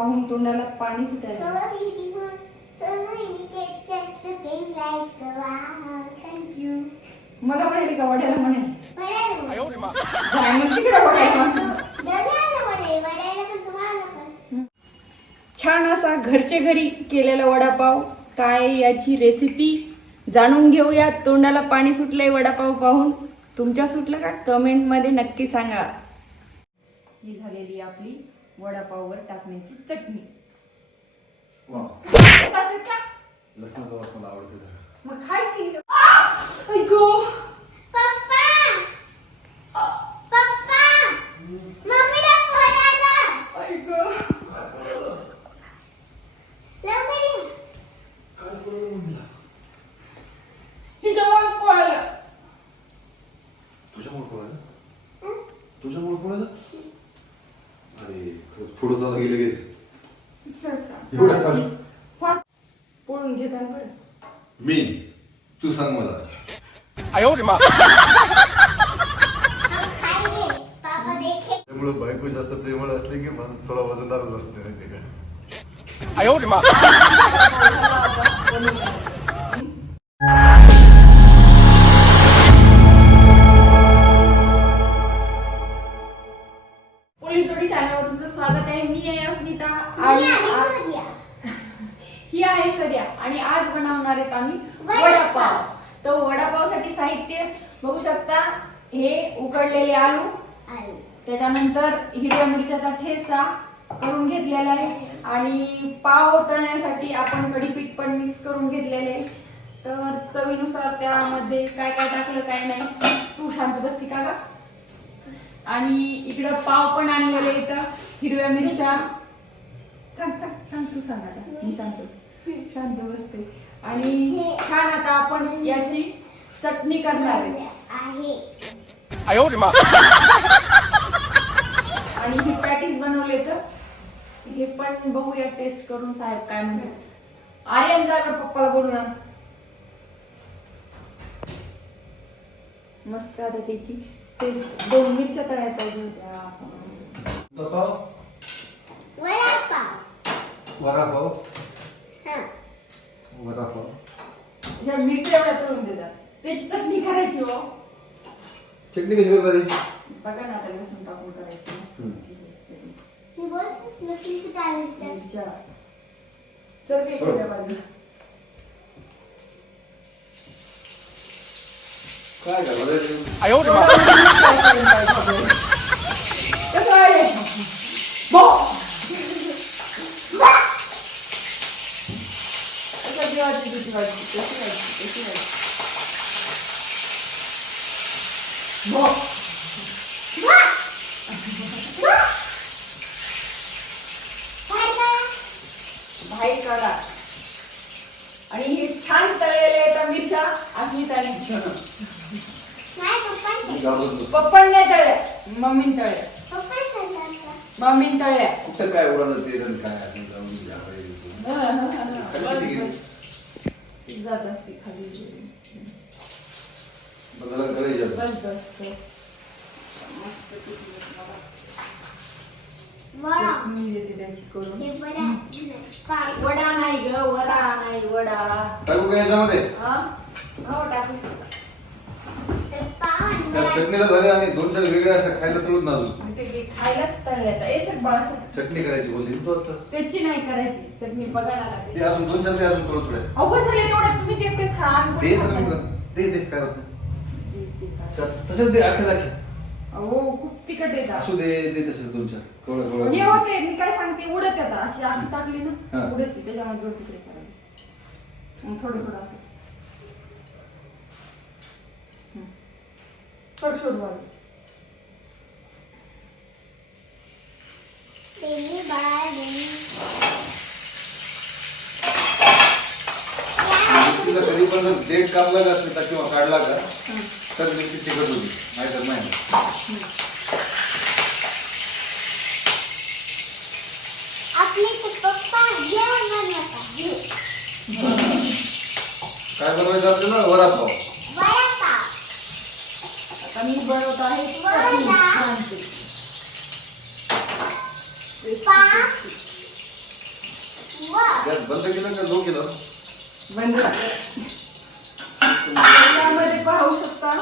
पाहून तोंडाला पाणी सुटायचं मला म्हणाली का वड्याला म्हणाली? छान असा घरचे घरी केलेला वडापाव. काय याची रेसिपी जाणून घेऊया. तोंडाला पाणी सुटलंय वडापाव पाहून. तुमच्या सुटलं का? कमेंटमध्ये नक्की सांगा. ही झालेली आपली वडापाववर टाकण्याची चटणी वा? लसणाचा वास मला आवडते जरा. मग खायची आ! ऐको ऐको हिच्यामुळेच पळालं तुझ्यामुळे पळालं तुझ्यामुळे पळालं अरे खरंच पुढं चालला गेलं गेस एवढा फास्ट फास्ट पळून घेतात बरं मी तू सांग मला. त्यामुळे बायको जास्त प्रेमळ असली की माणूस थोडा वजनदारच असते माहिती का? बघू शकता. हे उकडलेले आलू. त्याच्यानंतर हिरव्या मिरच्याचा ठेसा करून घेतलेला आहे. आणि पाव तळण्यासाठी आपण कढीपीठ पण मिक्स करून घेतलेले आहे. तर चवीनुसार त्यामध्ये काय काय टाकलं काय नाही. तू शांत बसती का? आणि इकडं पाव पण आणलेले इथं हिरव्या मिरच्या. सांग सांग सांग तू सांग आता. मी सांगतो. शांत बसते. आणि छान आता आपण याची चटणी करणार आहे. आणि ही पॅटीस बनवले तर हे पण बघूया टेस्ट करून साहेब काय म्हणतात. आर्यन झालं पप्पाला बोलू ना. मस्त आता त्याची टेस्ट दोन मिरच्या तळायला पाहिजे होत्या. पाव वडापाव. वडापाव? ह्या मिरच्या एवढ्या तळून देतात. त्याची चटणी करायची हो. चटणी कशी करता त्याची? बघा ना आता लसूण टाकून करायची. सर हो. काय कसं आहे? बो! कसं जेवायची तुझी भाजी कशी व्हायची काढा आणि हे छान तळलेले आहेत मिरच्या अस्मिताने पप्पन नाही तळल्या मम्मीन तळल्या. मम्मीन तळल्या. कुठं काय उडालं ते आणि काय जाऊन. खाली गेली? जात असते खाली. बघायला करायची आता. बस बस मस्त चटणी देते त्याची करून. वडा. नाही ग वडा नाही वडा. टाकू काय याच्यामध्ये? हा? हो टाकू शकता. त्या चटणीला झाले आणि दोन चार वेगळ्या अशा खायला तळून ना अजून. ते खायलाच तळल्याचा बाळा चटणी करायची बोलली तू आताच त्याची नाही करायची. चटणी बघायला ते लागते अजून दोन चार ते अजून थोडं थोडे अहो झाले तेवढं. तुम्हीच एकटेच खा. आम्ही दे कोण ना खाणार? तुम्ही दे दे काय होत नाही. तसेच दे आखे दाखे. अहो खूप तिखट येतात असू दे दे तसेच दोन चार कवळ हे कवळ होते मी काय सांगते उडत येतात अशी आखी टाकली ना हा. उडत ती त्याच्यामध्ये दोन तुकडे करायचे मग थोडं थोडं असं. हं. कर तिला कधी पण डेट कापला का असेल किंवा काढला का? तर मिरची तिखट होती नाही तर नाही हे. काय बनवायचं आपल्याला वडापाव वडापाव आता मी बनवत आहे वडा. चटणी. छान चटणी. पा. Tasty, tasty. Vada pav. Tasty, tasty. बंद केलं का जो केलं बंद यामध्ये पाहू शकता.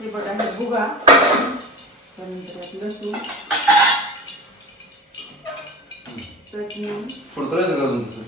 हे बघा हे भुगा. त्यानंतर लसूण. चटणी. थोडं करायचं का अजून तसं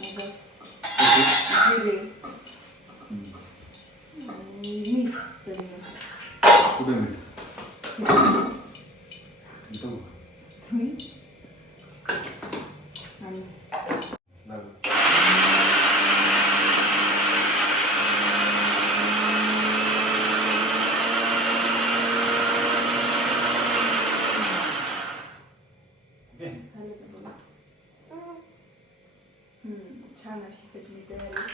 मग ओके. जिरे. आणि मीठ चवीनुसार. कुठे मीठ इथं बघ. मीठ आणि लागलं. ओके. झालं का बघा? हम्म, छान अशी चटणी तयार आहे.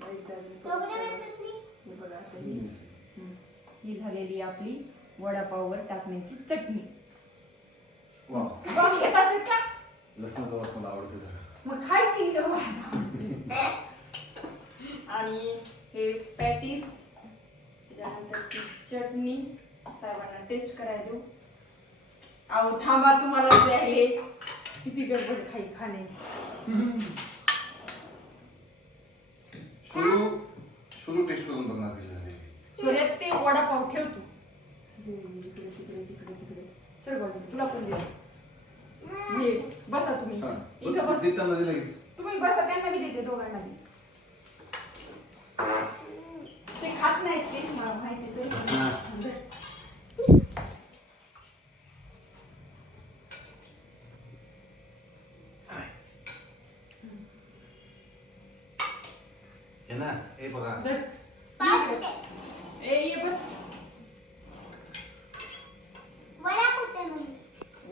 वाईट अजून खोबऱ्यावर चटणी हे झालेली आपली वडापाववर टाकण्याची चटणी. वा. वास येत असेल का लसणाचा वास मला आवडते जरा. मग खायची वास? आणि हे पॅटीस त्याच्यानंतर ती चटणी सर्वांना टेस्ट करायला देऊ. अहो थांबा तुम्हाला जे आहे किती गडबड खाई खाण्याची. शुरू शुरू टेस्ट करून बघणार कशी ते वडापाव ठेवतो. इकडे तिकडे तिकडे तिकडे चल बाजू तुला पण दे. बसा तुम्ही. इथं बस देताना दिलं तुम्ही बसा त्यांना बी देते दोघांना बी. ते खात नाहीत ते मला माहिती आहे ते. हे ना हे बघा.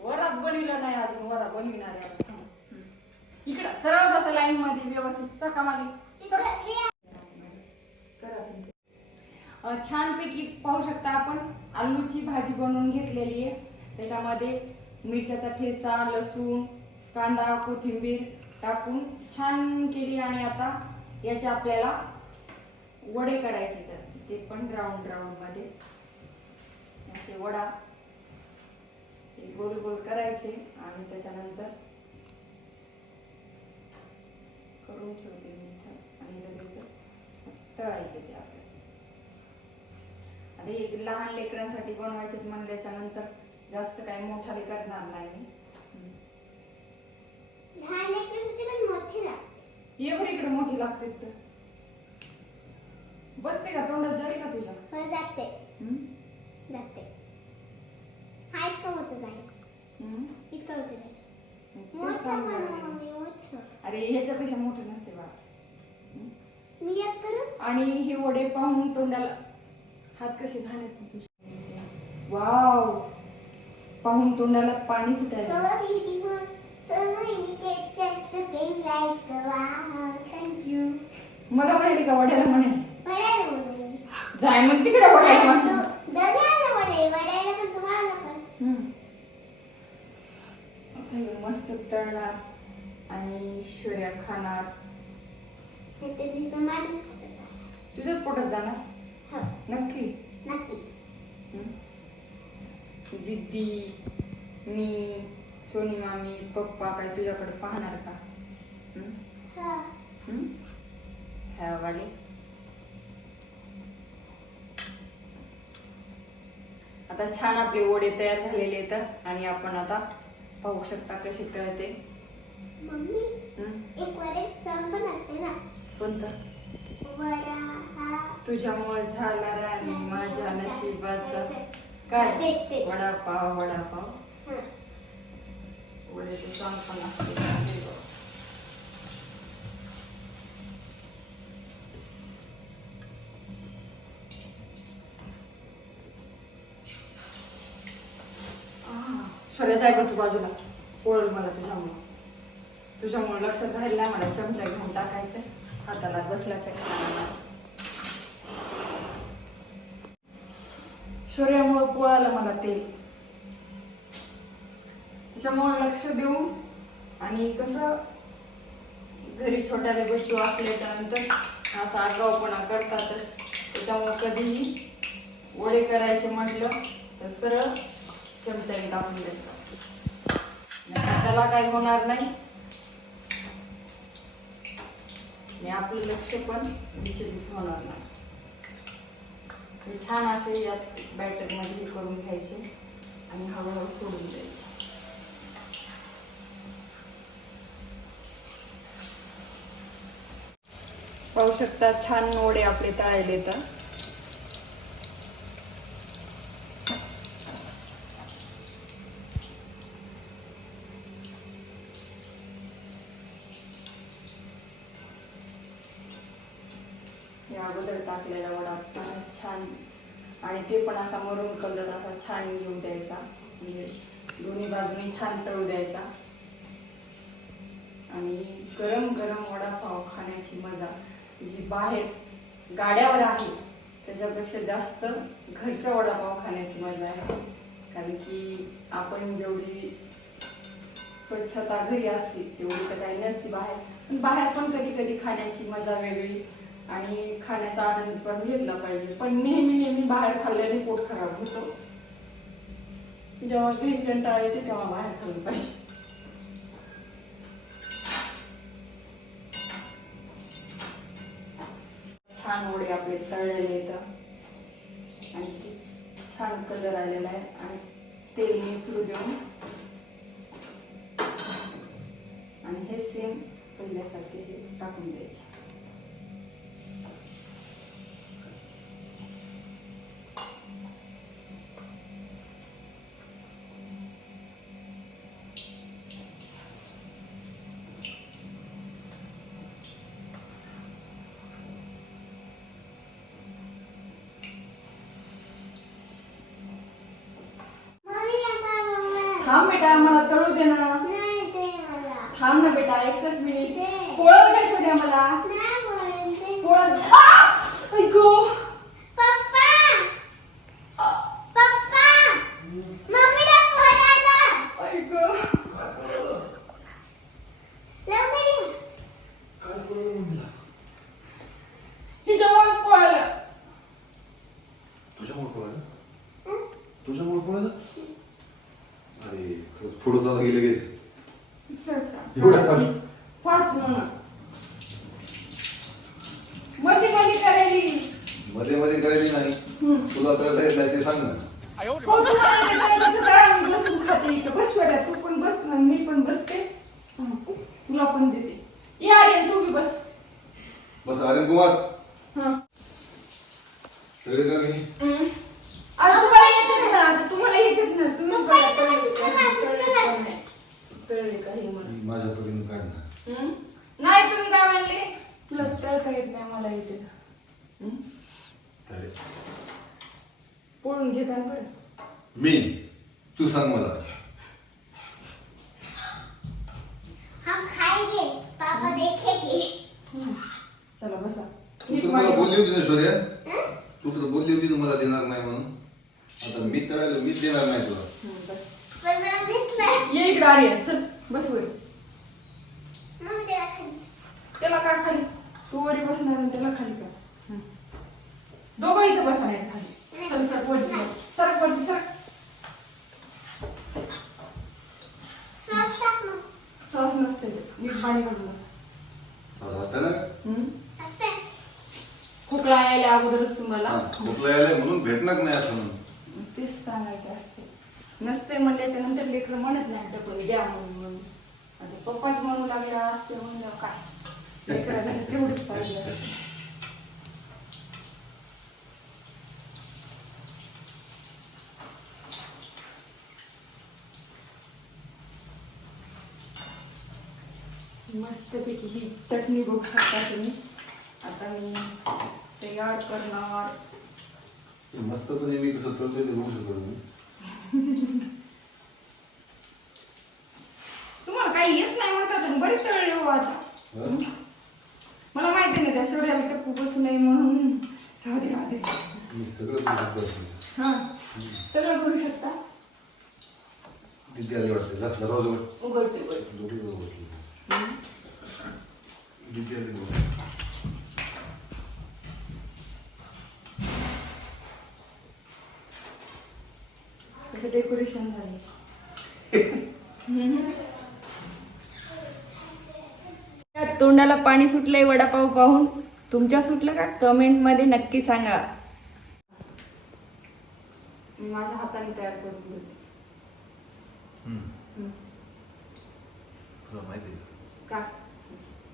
वरात बनविला नाही अजून वरा बनविणार. इकडं सरळ बसा लाईन मध्ये व्यवस्थित. सका मागे. छानपैकी पाहू शकता आपण आलूची भाजी बनवून घेतलेली आहे. त्याच्यामध्ये मिरच्याचा ठेचा लसूण कांदा कोथिंबीर टाकून छान केली आणि आता याचे आपल्याला वडे करायचे. ते पण राऊंड राऊंडमध्ये. असे वडा. ते गोल गोल करायचे आणि त्याच्यानंतर करून ठेवते मी इथं आणि लगेच तळायचे ते आपल्याला आता हे लहान लेकरांसाठी बनवायचे म्हणल्याच्या नंतर जास्त काही मोठाले करणार नाही मी. हम्म. लहान लेकरांसाठी पण मोठी लागते. ये बरं इकडे मोठी लागते तर. बसते का? तोंडात जाईल का तुझ्या? हो जाते. हम्म? जाते. हा इतकं होतं नाही हम्म? इतकं होतं नाही तेच मोठं बनव लागले. मम्मी मोठं. अरे ह्याच्यापेक्षा मोठं नसते बा मी एक करू? आणि हे वडे पाहून तोंडाला हात कसे घालत तुझे. वाव! पाहून तोंडाला पाणी. Thank you. मला म्हणाली का वड्याला म्हणाली. जाय मग तिकडे हे मस्त तळणार आणि शिऱ्या खाणार हे? तुझ्याच पोटात जाणार हो, नक्की. दीदी मी सोनी मामी पप्पा काय तुझ्याकडे पाहणार का हम्म? हा. हम्म? आता छान आपले वडे तयार झालेले आहेत आणि आपण आता पाहू शकता कशी तळते मम्मी? एक सण पण असते ना. कोणतं वडा. तुझ्यामुळे झाला राणी माझ्या नशिबाचा काय. वडापाव वडापाव. वड्याचं सॉंग पण असते बाजूला. ओळख मला तुझ्यामुळे. तुझ्यामुळे लक्षात राहील नाही मला चमचा घेऊन टाकायचं हाताला बसल्याचं खायला शौर्यामुळं पोळालं मला तेल त्याच्यामुळे लक्ष देऊन आणि कसं घरी छोट्या गोष्टी असल्याच्या नंतर असा आगाऊपणा करतातच. त्याच्यामुळं कधीही वडे करायचे म्हटलं तर सरळ चमच्याने टाकून देतात. नाहीतर त्याला काही होणार नाही. आणि आपलं लक्ष पण विचलित होणार नाही. छान असे यात बॅटरमध्ये करून घ्यायचे आणि हळूहळू सोडून द्यायचे. पाहू शकता छान नोडे आपले तळायले तर ते पण असा मरून कलर असा छान घेऊन द्यायचा. म्हणजे दोन्ही बाजूनी छान तळू द्यायचा. आणि गरम गरम वडापाव खाण्याची मजा. जी बाहेर गाड्यावर आहे त्याच्यापेक्षा जास्त घरच्या वडापाव खाण्याची मजा आहे. कारण की आपण जेवढी स्वच्छता घरी असते तेवढी तर काही नसती बाहेर. पण बाहेर पण कधी कधी खाण्याची मजा वेगळी. आणि खाण्याचा आनंद पण घेतला पाहिजे. पण नेहमी नेहमी बाहेर खाल्ल्याने पोट खराब होतो. जेव्हा घरी कंटाळा तेव्हा बाहेर खाल्लं पाहिजे. छान ओढे आपले तळलेले येतात आणि ते छान कलर आलेला आहे. आणि तेल मिसळू देऊन आणि हे सेम पहिल्यासारखे हे टाकून द्यायचे. थांब बेटा मला तळू दे ना. नाही ते मला थांब ना बेटा एकच मिनिट. पोळत काय छोट्या मला पोळत ऐकू. पप्पा! पप्पा! मम्मीला फोन आला ऐकू लवकर ये. काय करू म्हणला हिच्यामुळेच पोळालं तुझ्यामुळे पळायचं हं? तुझ्यामुळे पळायचं अरे खरंच पुढं चालला गेलं एवढ्या फास्ट फास्टमध्ये मध्ये करायली. मध्ये मध्ये करायची नाही. तुला तर ते सांग ना. हो, तू मला करायचं तर करा, मी बसून खाते इथं. बस तू पण बस ना, मी पण बसते. हं. तुला पण देते. ये आर्यन तू बी बस. बस अरे कुमार. हं. सगळे का मी हं. आता तुम्हाला येते ना आता तुम्हाला येतेच ना तुम्ही बघा, तळले का? तळले का बस. नाही? तळले का हे म्हणा मी माझ्या परीने काढणार हं? नाही तुम्ही काय म्हणले तुला तळता येत नाही मला येते हं? तळे. पोळून घेता ना बरं मी तू सांग मला हम खाएंगे पापा देखेंगे हं. चला बसा तू नीट तर मला. बोलली होती ना शौर्या हं? तू तर बोलली होती ना मला देणार नाही म्हणून आता मी तळायला मीच देणार नाही तुला. पण मला ये इकडे आर्यन चल बस वर मग त्याला खाली त्याला काय खाली तू वरी बसणार आणि त्याला खाली का हं. दोघं इथं बसणार आहेत खाली सर सर वरती सर. सरक वरती सर सॉस टाक मग. सहज नसते ते. नीट पाणी काढून बस. सहज असतं ना हं? असते. खोकला यायला अगोदरच तुम्हाला हा, खोकला यायला म्हणून भेटणार नाही असं म्हणून तेच सांगायचं असते. नसते म्हणल्याच्या नंतर लेकरं म्हणत नाही डबल द्या म्हणून म्हणून. आता पप्पाच म्हणू लागला असते म्हणलं काय? लेकराला तेवढंच पाहिजे मस्त पैकी ही चटणी बघू शकता तुम्ही. आता मी तयार करणार. मस्त तर नेहमी कसं तळतोय ते बघू शकतो तुम्ही. तुम्हाला काही येत नाही म्हणतात बरेच वेळ येऊ आता. हं? मला माहिती नाही त्या शौर्याला टप्पू बसू नये म्हणून. राहू दे राहू दे. मी सगळं करू शकतो हा. सगळं करू शकता. आली वाटते जा दरवाजा उघड. उघडते उघडते डेकोरेशन झालं तोंडाला पाणी सुटलंय वडापाव पाहून तुमच्या सुटलं का? कमेंटमध्ये नक्की सांगा. माझ्या हाताने तयार करून माहिती का?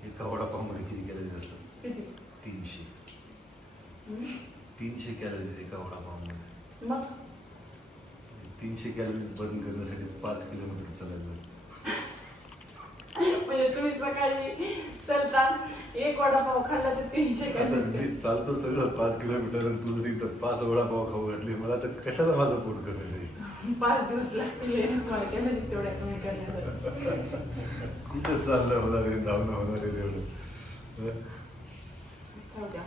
एका वडापावमध्ये किती कॅलरीज असतात? तीनशे. तीनशे कॅलरीज एका वडापावमध्ये मग? तीनशे कॅलरीज बर्न करण्यासाठी पाच किलोमीटर चालायला. म्हणजे तुम्ही सकाळी चलता एक वडापाव खाल्ला तर तीनशे कॅलरी मी चालतो सगळं पाच किलोमीटर आणि तुझं पाच वडापाव खाऊ घातले. मला तर कशाला माझं पोट करेल पाच दिवस लागतील. तेवढ्या कमी करण्यासाठी कुठं चाललं होणार आहे धावणं होणार आहे एवढं? जाऊ द्या.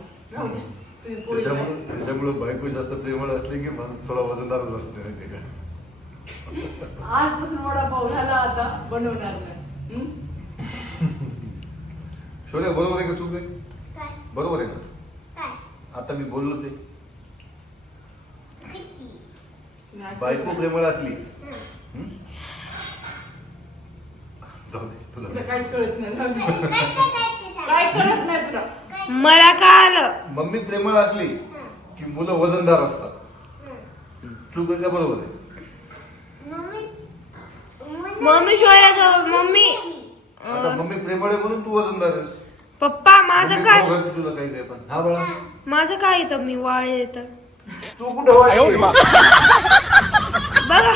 त्याच्यामुळं. त्याच्यामुळं बायको जास्त प्रेमळ असली की माणूस थोडा वजनदारच असते माहिती का? आजपासून वडापाव झाला आता बनवणार नाही. हं? शौर्य बरोबर आहे का चूक आहे? काय? बरोबर आहे ना काय? आता मी बोललो ते. बायको. प्रेमळ असली? जाऊ दे तुला काहीच कळत नाही. काय काय काय काय कळत नाही तुला? काय मला का आलं? मम्मी प्रेमळ असली. की मुलं वजनदार असतात. चूक आहे का बरोबर आहे? मम्मी मुलं- मम्मी मम्मी. आता मम्मी प्रेमळ आहे म्हणून तू वजनदार आहेस. पप्पा माझं काय? तुला काही काय पण हा बाळा. माझं काय येतं? मी वाळ येतं. तू कुठं वाटते बघा.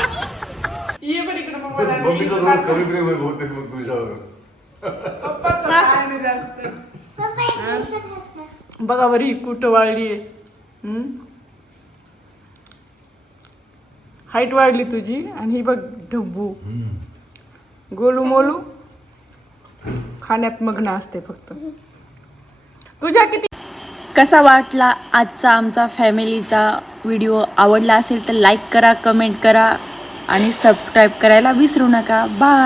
ये इकडे. मम्मीचं थोडं कमी प्रेम आहे बहुतेक मग तुझ्यावर. काय नाही जास्त. पप्पा एक दिवसात हसणार. बघा बरी कुठं वाढली हाईट वाढली तुझी आणि ही बघ ढब्बू गोलू मोलू. खाण्यात मग्न असते फक्त. तुझ्या किती कसा वाटला आजचा आमचा फॅमिलीचा व्हिडिओ? आवडला असेल तर लाईक करा कमेंट करा आणि सबस्क्राईब करायला विसरू नका. बाय